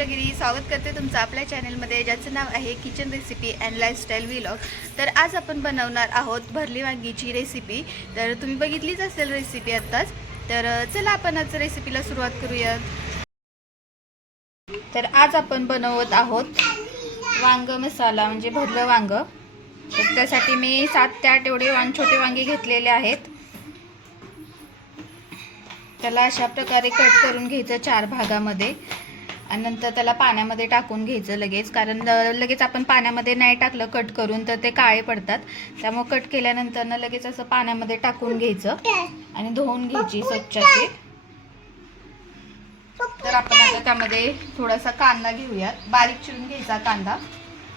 पूजागिरी स्वागत करते तुमचं आपल्या चॅनलमध्ये, ज्याचं नाव आहे kitchen recipe and lifestyle vlog. तर आज आपण बनवणार आहोत भरली वांगीची रेसिपी। तर तुम्ही बघितलीच असेल रेसिपी आत्ताच। तर चला आपण आज रेसिपीला सुरुवात करूयात। तर आज आपण बनवत आहोत वांग मसाला, म्हणजे भरलं वांग। तर त्यासाठी मी 7 ते 8 एवढे छोटे वांगे घेतलेले आहेत। त्याला अशा प्रकारे कट करून घ्यायचं 4 भागामध्ये आणि नंतर त्याला पाण्यामध्ये टाकून घ्यायचं लगेच, कारण लगेच आपण पाण्यामध्ये नाही टाकलं कट करून तर ते काळे पडतात। त्यामुळे कट केल्यानंतर ना लगेच असं पाण्यामध्ये टाकून घ्यायचं आणि धुवून घ्यायची स्वच्छ अशी। तर आपण आता त्यामध्ये थोडासा कांदा घेऊयात, बारीक चिरून घ्यायचा कांदा,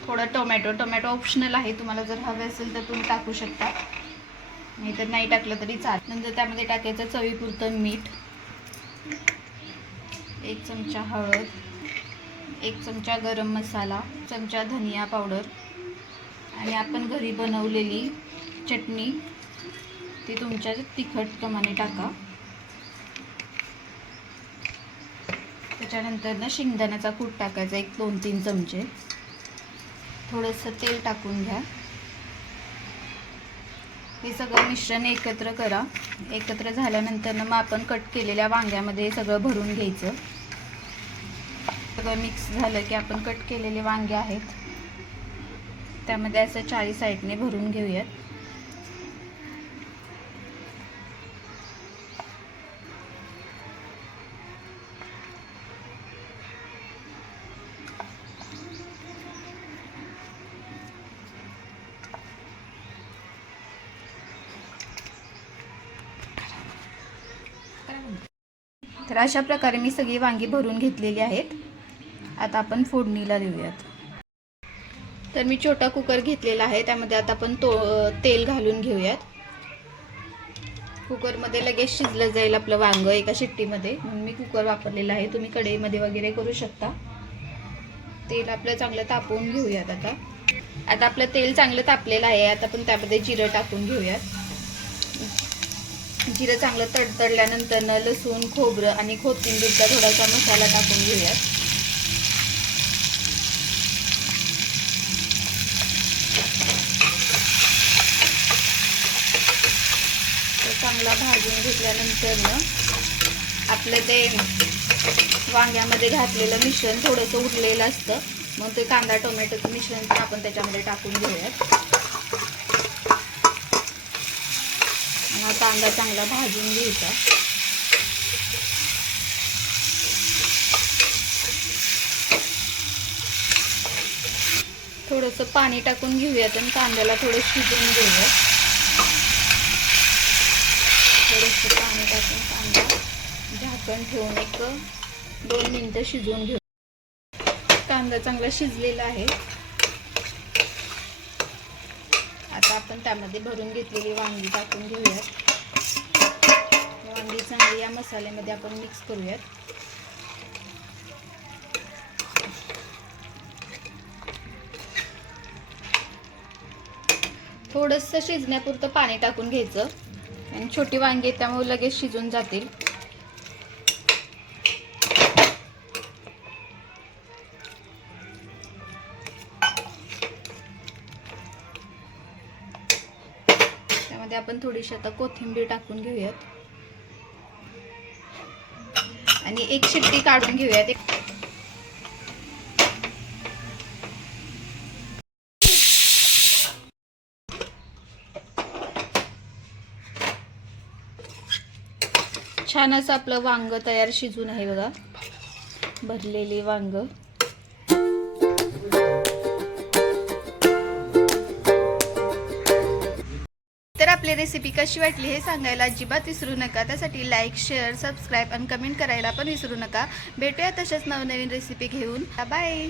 थोडा टोमॅटो ऑप्शनल आहे, तुम्हाला जर हवे असेल तर तुम्ही टाकू शकता, नाही तर नाही टाकलं तरी चालेल। नंतर त्यामध्ये टाकायचं चवीपुरतं मीठ, 1 चमचा हळद, 1 चमचा गरम मसाला, 1 चमचा धनिया पावडर आणि आपण घरी बनवलेली चटणी, ती तुमच्या तिखटप्रमाणे टाका। त्याच्यानंतर ना शेंगदाण्याचा कूट टाकायचा 1-2-3 चमचे, थोडंसं तेल टाकून घ्या। हे सगळं मिश्रण एकत्र करा। एकत्र झाल्यानंतर मग आपण कट केलेल्या वांग्यामध्ये सगळं भरून घ्यायचं। सगळं मिक्स झालं की आपण कट केलेले वांगे आहेत त्यामध्ये असं 4 साईडने भरून घेऊयात। तर अशा प्रकारे मी सगळी वांगी भरून घेतलेली आहेत। आता आपण फोडणीला देऊयात। तर मी छोटा कुकर घेतलेला आहे, त्यामध्ये आता आपण तेल घालून घेऊयात। कुकरमध्ये लगेच शिजलं जाईल आपलं वांग एका शिट्टीमध्ये, म्हणून मी कुकर वापरलेला आहे। तुम्ही कढईमध्ये वगैरे करू शकता। तेल आपलं चांगलं तापवून घेऊयात। आता आपलं तेल चांगलं तापलेलं आहे। आता आपण त्यामध्ये जिरं टाकून घेऊयात। जिरं चांगलं तडतडल्यानंतर लसूण, खोबरं आणि कोथिंबीरचा थोडासा मसाला टाकून घेऊयात। चांगला भाजून घेतल्यानंतर आपलं ते वांग्यामध्ये घातलेलं मिश्रण थोडंसं उरलेलं असतं, मग ते कांदा टोमॅटोचं मिश्रण पण आपण त्याच्यामध्ये टाकून घेऊयात। हा कांदा चांगला भाजून घ्यायचा। थोडंसं पाणी टाकून घेऊयात आणि कांद्याला थोडं शिजवून घेऊयात। थोडंसं पाणी टाकून कांदा झाकण ठेवून 1-2 मिनिटं शिजवून घेऊ। कांदा चांगला शिजलेला आहे। आता आपण त्यामध्ये भरून घेतलेली वांगी टाकून घेऊयात। वांगी चांगली या मसाल्यामध्ये आपण मिक्स करूयात। थोडंसं शिजण्यापुरतं पाणी टाकून घ्यायचं, आणि छोटी वांगी त्यामुळे लगेच शिजून जातील। त्यामध्ये आपण थोडीशी आता कोथिंबीर टाकून घेऊयात आणि 1 शिट्टी काढून घेऊयात। छान असं आपलं वांग तयार शिजून आहे बघा, भरलेले वांग। तर आपली रेसिपी कशी वाटली हे सांगायला अजिबात विसरू नका। त्यासाठी लाईक, शेअर, सबस्क्राईब आणि कमेंट करायला पण विसरू नका। भेटूया तशाच नवनवीन रेसिपी घेऊन। बाय।